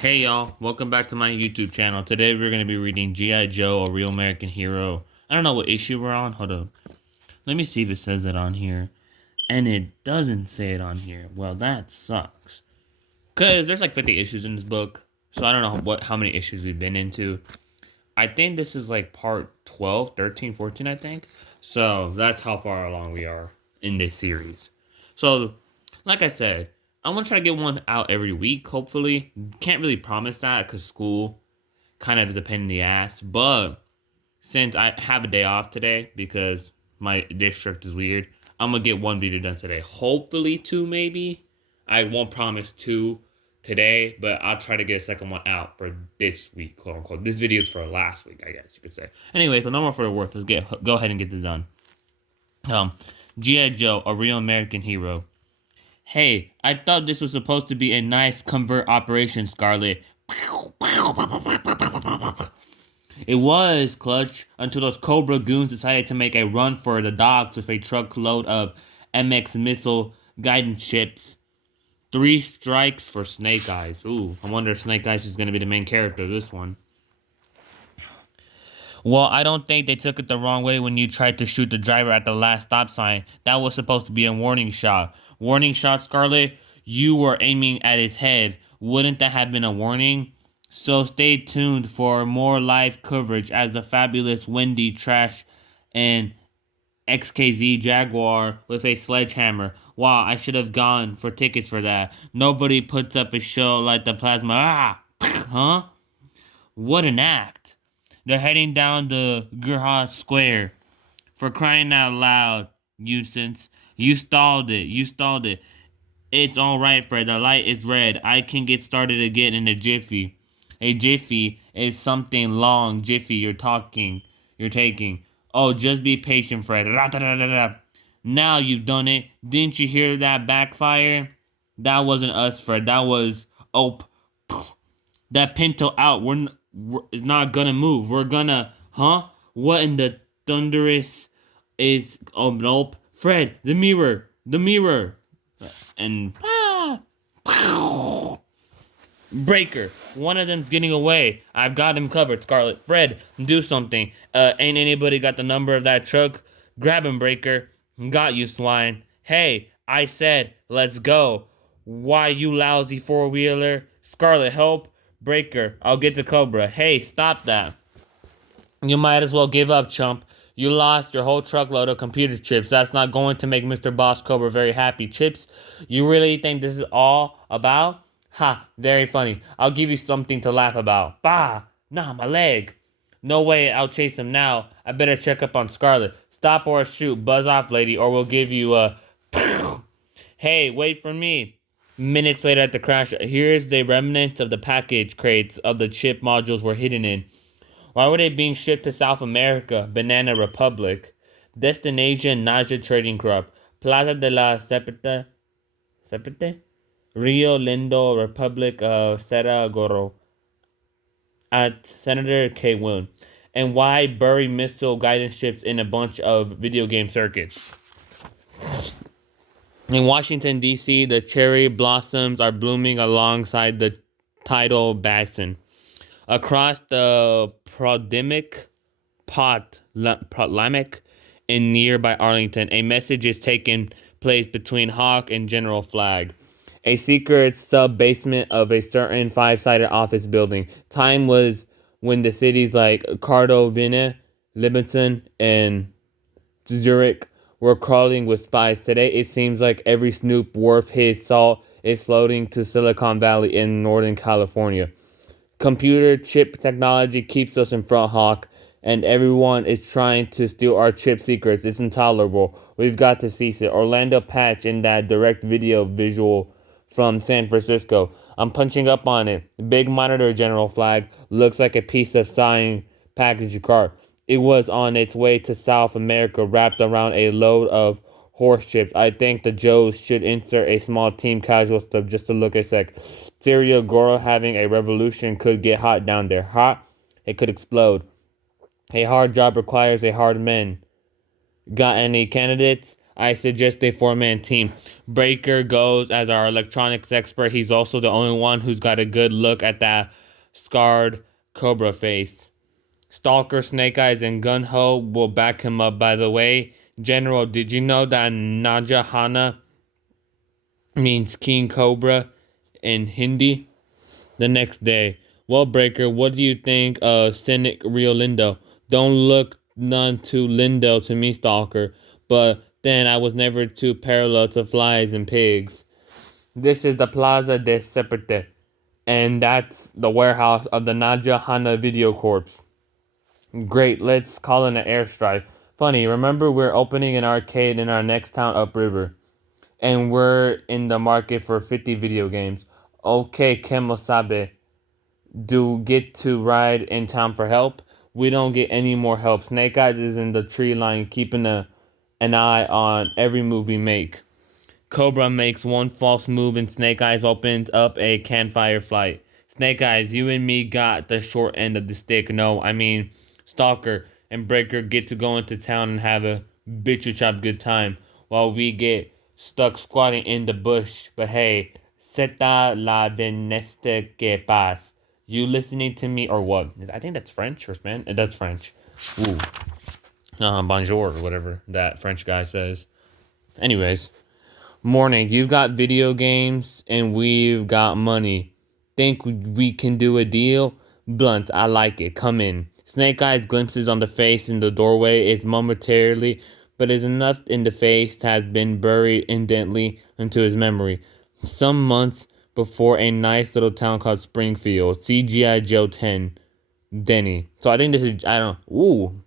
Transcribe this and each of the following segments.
Hey y'all, welcome back to my YouTube channel. Today we're going to be reading G.I Joe, A Real American Hero. I don't know what issue we're on. Hold on. Let me see if it says it on here. And it doesn't say it on here. Well, that sucks. Because there's like 50 issues in this book. So I don't know how many issues we've been into. I think this is like part 12, 13, 14, I think. So that's how far along we are in this series. So, like I said, I'm going to try to get one out every week, hopefully. Can't really promise that because school kind of is a pain in the ass. But since I have a day off today because my district is weird, I'm going to get one video done today. Hopefully two, maybe. I won't promise two today, but I'll try to get a second one out for this week, quote unquote. This video is for last week, I guess you could say. Anyway, so no more further work. Let's go ahead and get this done. Um, G.I. Joe, A Real American Hero. Hey, I thought this was supposed to be a nice covert operation, Scarlet. It was, Clutch, until those Cobra goons decided to make a run for the docks with a truckload of MX missile guidance ships. 3 strikes for Snake Eyes. Ooh, I wonder if Snake Eyes is going to be the main character of this one. Well, I don't think they took it the wrong way when you tried to shoot the driver at the last stop sign. That was supposed to be a warning shot. Warning shot, Scarlet? You were aiming at his head. Wouldn't that have been a warning? So stay tuned for more live coverage as the fabulous Wendy Trash and XKZ Jaguar with a sledgehammer. Wow, I should have gone for tickets for that. Nobody puts up a show like the Plasma. Ah! Huh? What an act. They're heading down the Gerhardt Square. For crying out loud, Eustace. You stalled it. You stalled it. It's alright, Fred. The light is red. I can get started again in a jiffy. A jiffy is something long. Jiffy, you're talking. You're taking. Oh, just be patient, Fred. Ra-da-da-da-da. Now you've done it. Didn't you hear that backfire? That wasn't us, Fred. That was... Oh, that Pinto out. Is not gonna move. We're gonna... Huh? What in the thunderous is... Oh, nope. Fred, the mirror. The mirror. And... Breaker. One of them's getting away. I've got him covered, Scarlet. Fred, do something. Ain't anybody got the number of that truck? Grab him, Breaker. Got you, swine. Hey, I said, let's go. Why, you lousy four-wheeler? Scarlet, help. Breaker, I'll get to Cobra. Hey, stop that. You might as well give up, chump. You lost your whole truckload of computer chips. That's not going to make Mr. Boss Cobra very happy. Chips, you really think this is all about? Ha, very funny. I'll give you something to laugh about. Bah! Nah, my leg. No way, I'll chase him now. I better check up on Scarlet. Stop or shoot. Buzz off, lady, or we'll give you a... Hey, wait for me. Minutes later at the crash, here's the remnants of the package crates of the chip modules were hidden in. Why were they being shipped to South America? Banana Republic. Destination Naja Trading Corp. Plaza de la Sepete? Rio Lindo Republic of Saragoro. At Senator K. Woon. And why bury missile guidance ships in a bunch of video game circuits? In Washington, D.C., the cherry blossoms are blooming alongside the tidal basin. Across the Potomac in nearby Arlington, a message is taking place between Hawk and General Flagg. A secret sub-basement of a certain five-sided office building. Time was when the cities like Cardovina, Livingston, and Zurich were crawling with spies. Today, it seems like every snoop worth his salt is floating to Silicon Valley in Northern California. Computer chip technology keeps us in front, Hawk, and everyone is trying to steal our chip secrets. It's intolerable. We've got to cease it. Orlando Patch in that direct video visual from San Francisco. I'm punching up on it. Big monitor, General Flagg. Looks like a piece of signed package car. It was on its way to South America, wrapped around a load of horse chips. I think the Joes should insert a small team casual stuff just to look a sec. Serial Goro having a revolution could get hot down there. Hot? It could explode. A hard job requires a hard man. Got any candidates? I suggest a four-man team. Breaker goes as our electronics expert. He's also the only one who's got a good look at that scarred Cobra face. Stalker, Snake Eyes, and Gun Ho will back him up. By the way, General, did you know that Najahana means King Cobra in Hindi? The next day, well, Breaker, what do you think of Cynic Rio Lindo? Don't look none too Lindo to me, Stalker. But then I was never too parallel to flies and pigs. This is the Plaza de Seperte, and that's the warehouse of the Naja Hana Video Corps. Great, let's call in an airstrike. Funny, remember we're opening an arcade in our next town upriver, and we're in the market for 50 video games. Okay, Kemosabe, do get to ride in town for help? We don't get any more help. Snake Eyes is in the tree line keeping an eye on every move we make. Cobra makes one false move and Snake Eyes opens up a campfire fight. Snake Eyes, you and me got the short end of the stick. No, I mean, Stalker and Breaker get to go into town and have a bitch chop good time while we get stuck squatting in the bush. But hey, Seta la veneste que pas. You listening to me or what? I think that's French or Spanish. That's French. Ooh. Bonjour or whatever that French guy says. Anyways. Morning, you've got video games and we've got money. Think we can do a deal? Blunt, I like it. Come in. Snake Eyes glimpses on the face in the doorway is momentarily, but is enough in the face has been buried indently into his memory. Some months before a nice little town called Springfield. G.I Joe 10. Denny. So I think this is, I don't know. Ooh.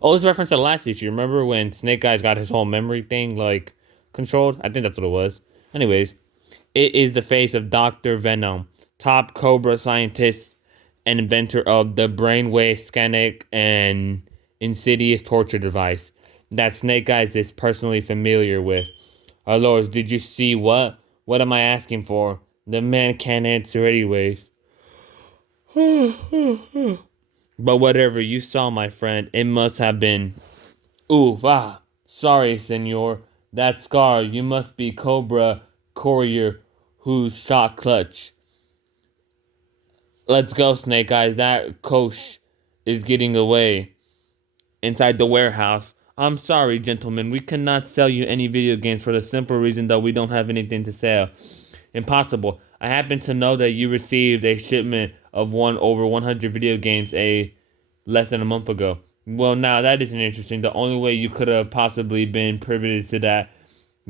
Oh, this reference to the last issue. Remember when Snake Eyes got his whole memory thing, like, controlled? I think that's what it was. Anyways, it is the face of Dr. Venom, top Cobra scientist and inventor of the brainwave scanning and insidious torture device that Snake Eyes is personally familiar with. Our lords, did you see what? What am I asking for? The man can't answer anyways. But whatever you saw, my friend, it must have been. Oof, ah. Sorry, senor. That scar, you must be Cobra Courier who's shot clutch. Let's go, Snake Eyes. That coach is getting away. Inside the warehouse. I'm sorry, gentlemen. We cannot sell you any video games for the simple reason that we don't have anything to sell. Impossible. I happen to know that you received a shipment of over 100 video games less than a month ago. Well, now that isn't interesting. The only way you could have possibly been privy to that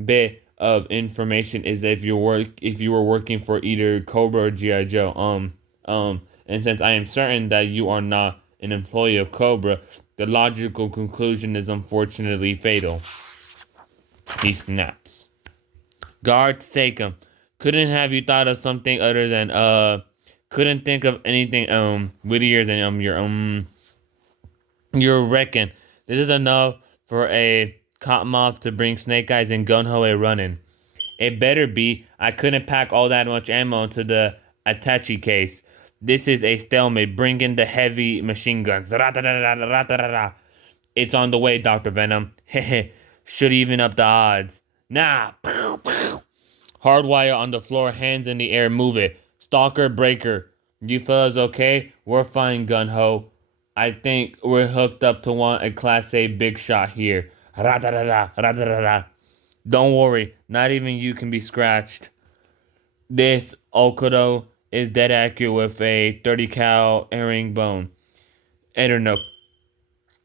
bit of information is if you were working for either Cobra or G.I Joe. And since I am certain that you are not an employee of Cobra, the logical conclusion is unfortunately fatal. He snaps. Guards, take him. Couldn't have you thought of something other than couldn't think of anything wittier than you reckon this is enough for a cottonmouth to bring Snake Eyes and Gun-Ho a running? It better be. I couldn't pack all that much ammo into the attache case. This is a stalemate. Bring in the heavy machine guns. It's on the way, Dr. Venom. Hehe. Should even up the odds. Nah. Hardwire on the floor, hands in the air, move it. Stalker, Breaker. You fellas okay? We're fine, Gun-Ho. I think we're hooked up to want a Class A big shot here. Don't worry, not even you can be scratched. This Okudo is dead accurate with a 30 cal herringbone. I don't know.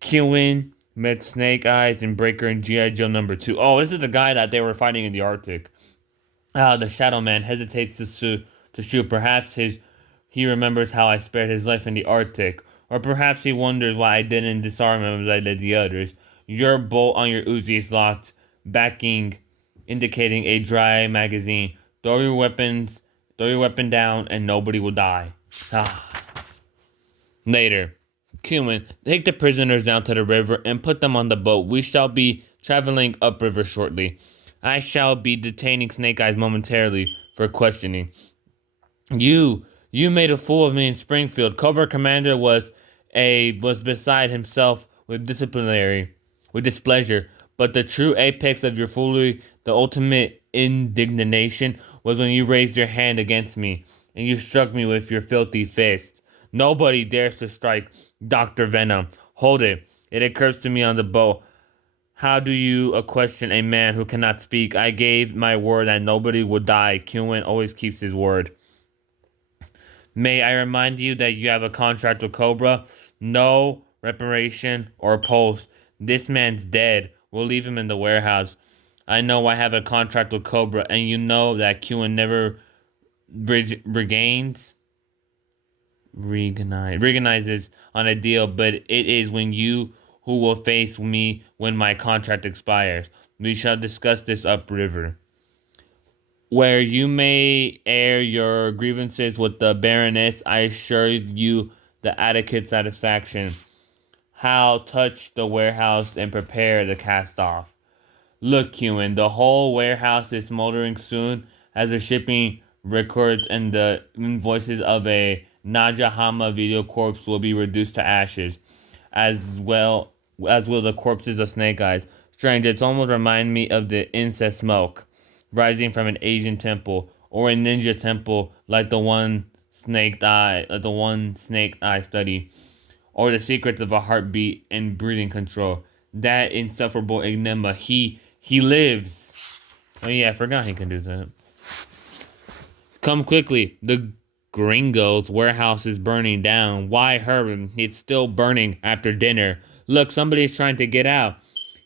Killin met Snake Eyes and Breaker and G.I. Joe number 2. Oh, this is the guy that they were fighting in the Arctic. The Shadow Man hesitates to shoot. Perhaps he remembers how I spared his life in the Arctic. Or perhaps he wonders why I didn't disarm him as I did the others. Your bolt on your Uzi is locked, backing, indicating a dry magazine. Throw your weapon down, and nobody will die. Later. Cumin, take the prisoners down to the river and put them on the boat. We shall be traveling upriver shortly. I shall be detaining Snake Eyes momentarily for questioning. You made a fool of me in Springfield. Cobra Commander was beside himself with displeasure. But the true apex of your foolery, the ultimate indignation, was when you raised your hand against me and you struck me with your filthy fist. Nobody dares to strike Dr. Venom. Hold it. It occurs to me on the boat. How do you question a man who cannot speak? I gave my word that nobody would die. Kewin always keeps his word. May I remind you that you have a contract with Cobra? No reparation or post. This man's dead. We'll leave him in the warehouse. I know I have a contract with Cobra, and you know that Kewin never regains recognizes on a deal, but it is when you who will face me when my contract expires. We shall discuss this upriver, where you may air your grievances with the Baroness. I assure you the adequate satisfaction. How touch the warehouse and prepare the cast off. Look, Kewin, the whole warehouse is smoldering soon as the shipping records and the invoices of a Najahama video corpse will be reduced to ashes, as well as will the corpses of Snake Eyes. Strange, it's almost remind me of the incest smoke rising from an Asian temple or a ninja temple like the one Snake Eye study, or the secrets of a heartbeat and breathing control. That insufferable enigma, he lives. Oh yeah, I forgot he can do that. Come quickly, the gringo's warehouse is burning down. Why hurry? It's still burning after dinner. Look, somebody's trying to get out.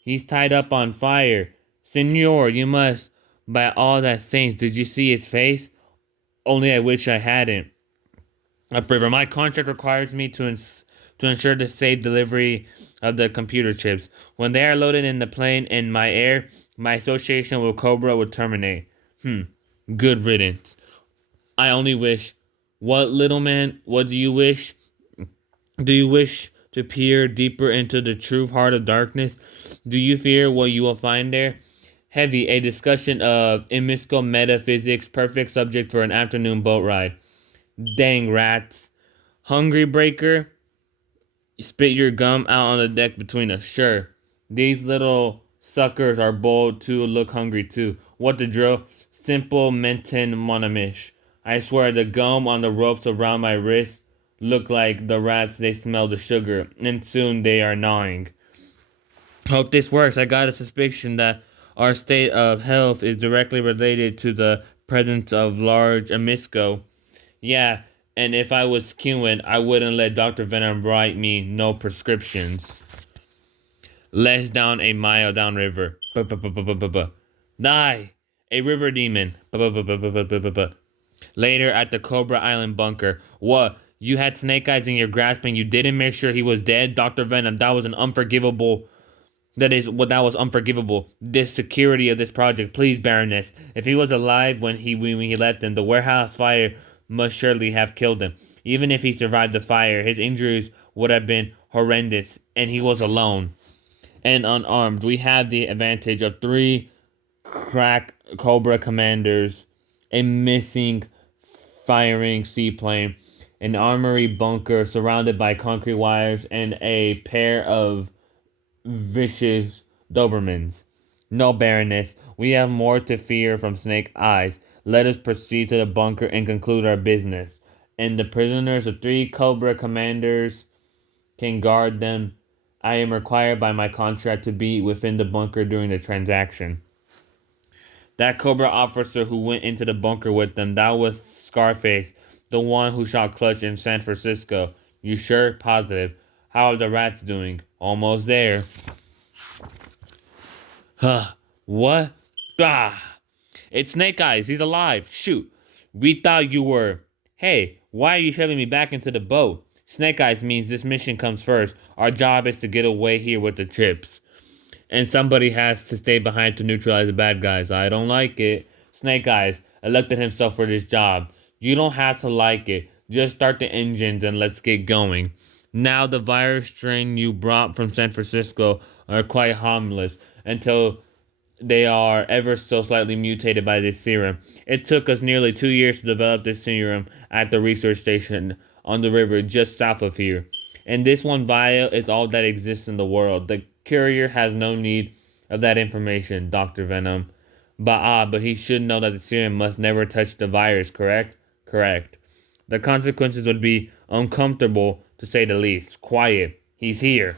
He's tied up on fire. Senor, you must. By all that saints, did you see his face? Only I wish I hadn't. Upriver, my contract requires me to ensure the safe delivery of the computer chips. When they are loaded in the plane in my air, my association with Cobra will terminate. Good riddance. I only wish. What, little man? What do you wish? Do you wish to peer deeper into the true heart of darkness? Do you fear what you will find there? Heavy, a discussion of immisco metaphysics, perfect subject for an afternoon boat ride. Dang rats. Hungry breaker? Spit your gum out on the deck between us. Sure. These little suckers are bold to look hungry too. What the drill? Simple menton monamish. I swear the gum on the ropes around my wrist look like the rats they smell the sugar, and soon they are gnawing. Hope this works. I got a suspicion that our state of health is directly related to the presence of large amisco. Yeah, and if I was Kewin, I wouldn't let Dr. Venom write me no prescriptions. Less down a mile downriver. Die! A river demon. Later at the Cobra Island bunker. What? You had Snake Eyes in your grasp and you didn't make sure he was dead? Dr. Venom, that was an unforgivable... that was unforgivable. This security of this project. Please, Baroness. If he was alive when he left him, the warehouse fire must surely have killed him. Even if he survived the fire, his injuries would have been horrendous, and he was alone and unarmed. We have the advantage of three crack Cobra commanders, a missing firing seaplane, an armory bunker surrounded by concrete wires, and a pair of vicious Dobermans. No, Baroness, we have more to fear from Snake Eyes. Let us proceed to the bunker and conclude our business. And the prisoners, the three Cobra commanders, can guard them. I am required by my contract to be within the bunker during the transaction. That Cobra officer who went into the bunker with them, that was Scarface, the one who shot Clutch in San Francisco. You sure? Positive. How are the rats doing? Almost there. Huh. What? Ah. It's Snake Eyes. He's alive. Shoot. We thought you were... Hey, why are you shoving me back into the boat? Snake Eyes means this mission comes first. Our job is to get away here with the chips. And somebody has to stay behind to neutralize the bad guys. I don't like it. Snake Eyes elected himself for this job. You don't have to like it. Just start the engines and let's get going. Now the virus strain you brought from San Francisco are quite harmless until they are ever so slightly mutated by this serum. It took us nearly 2 years to develop this serum at the research station on the river just south of here. And this one vial is all that exists in the world. The courier has no need of that information, Dr. Venom. But he should know that the serum must never touch the virus, correct? Correct. The consequences would be uncomfortable, to say the least. Quiet. He's here.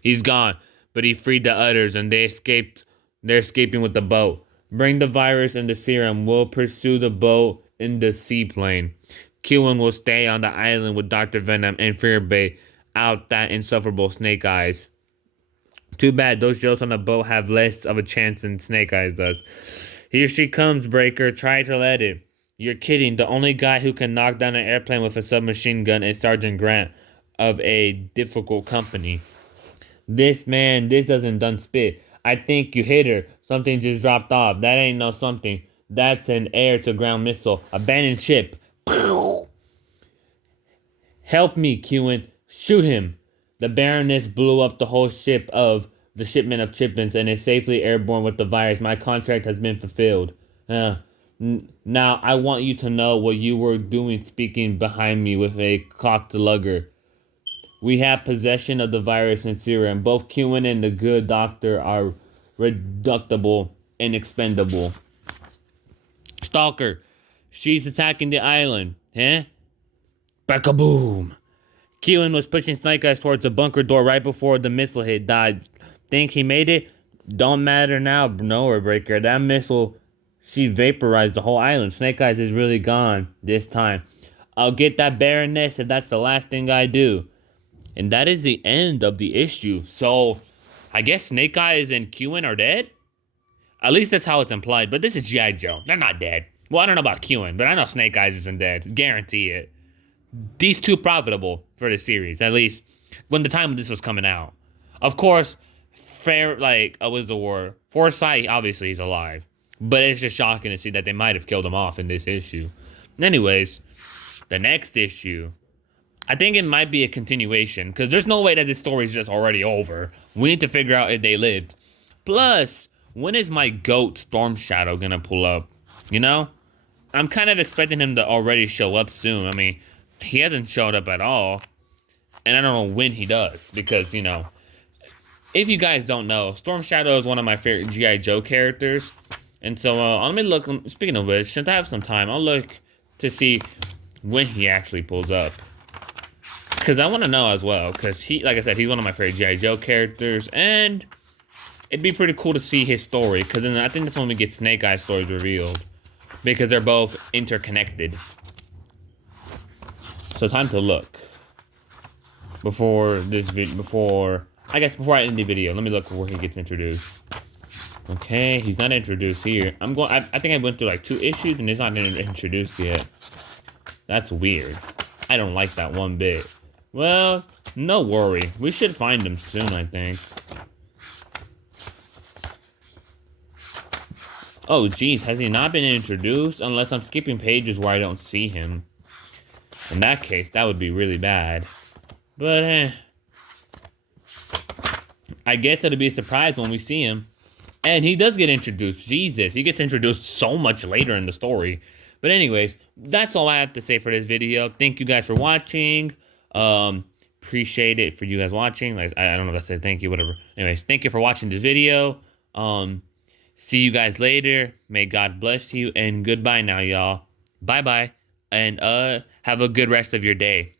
He's gone, but he freed the others and they escaped. They're escaping with the boat. Bring the virus and the serum. We'll pursue the boat in the seaplane. Kewin will stay on the island with Dr. Venom and Fearbay out that insufferable Snake Eyes. Too bad those Joes on the boat have less of a chance than Snake Eyes does. Here she comes, Breaker. Try to let it. You're kidding. The only guy who can knock down an airplane with a submachine gun is Sergeant Grant of a difficult company. This doesn't done spit. I think you hit her. Something just dropped off. That ain't no something. That's an air-to-ground missile. Abandoned ship. Help me, Kewin. Shoot him. The Baroness blew up the whole ship of the shipment of shipments and is safely airborne with the virus. My contract has been fulfilled. Now, I want you to know what you were doing speaking behind me with a cocked lugger. We have possession of the virus and serum. Both Kewin and the good doctor are reductible and expendable. Stalker, she's attacking the island. Huh? Back-a-boom. Kewin was pushing Snake Eyes towards the bunker door right before the missile hit. Died. Think he made it? Don't matter now, Noah Breaker. That missile, she vaporized the whole island. Snake Eyes is really gone this time. I'll get that Baroness if that's the last thing I do. And that is the end of the issue. So, I guess Snake Eyes and Kewin are dead? At least that's how it's implied. But this is G.I Joe. They're not dead. Well, I don't know about Kewin, but I know Snake Eyes isn't dead. Guarantee it. These two profitable for the series, at least when the time of this was coming out. Of course, what was the word? Foresight, obviously, he's alive. But it's just shocking to see that they might have killed him off in this issue. Anyways, the next issue, I think it might be a continuation, because there's no way that this story is just already over. We need to figure out if they lived. Plus, when is my goat Storm Shadow gonna pull up? You know? I'm kind of expecting him to already show up soon. I mean, he hasn't showed up at all. And I don't know when he does, because, you know, if you guys don't know, Storm Shadow is one of my favorite G.I Joe characters. And so, let me look, speaking of which, since I have some time, I'll look to see when he actually pulls up. Because I want to know as well, because he, like I said, he's one of my favorite G.I Joe characters, and it'd be pretty cool to see his story, because then I think that's when we get Snake Eyes stories revealed, because they're both interconnected. So time to look. Before I end the video, let me look where he gets introduced. Okay, he's not introduced here. I think I went through like 2 issues and he's not introduced yet. That's weird. I don't like that one bit. Well, no worry. We should find him soon, I think. Oh, geez. Has he not been introduced? Unless I'm skipping pages where I don't see him. In that case, that would be really bad. But, I guess it'll be a surprise when we see him. And he does get introduced. Jesus, he gets introduced so much later in the story. But anyways, that's all I have to say for this video. Thank you guys for watching. Appreciate it for you guys watching. Like, I don't know if I said thank you, whatever. Anyways, thank you for watching this video. See you guys later. May God bless you. And goodbye now, y'all. Bye-bye. And have a good rest of your day.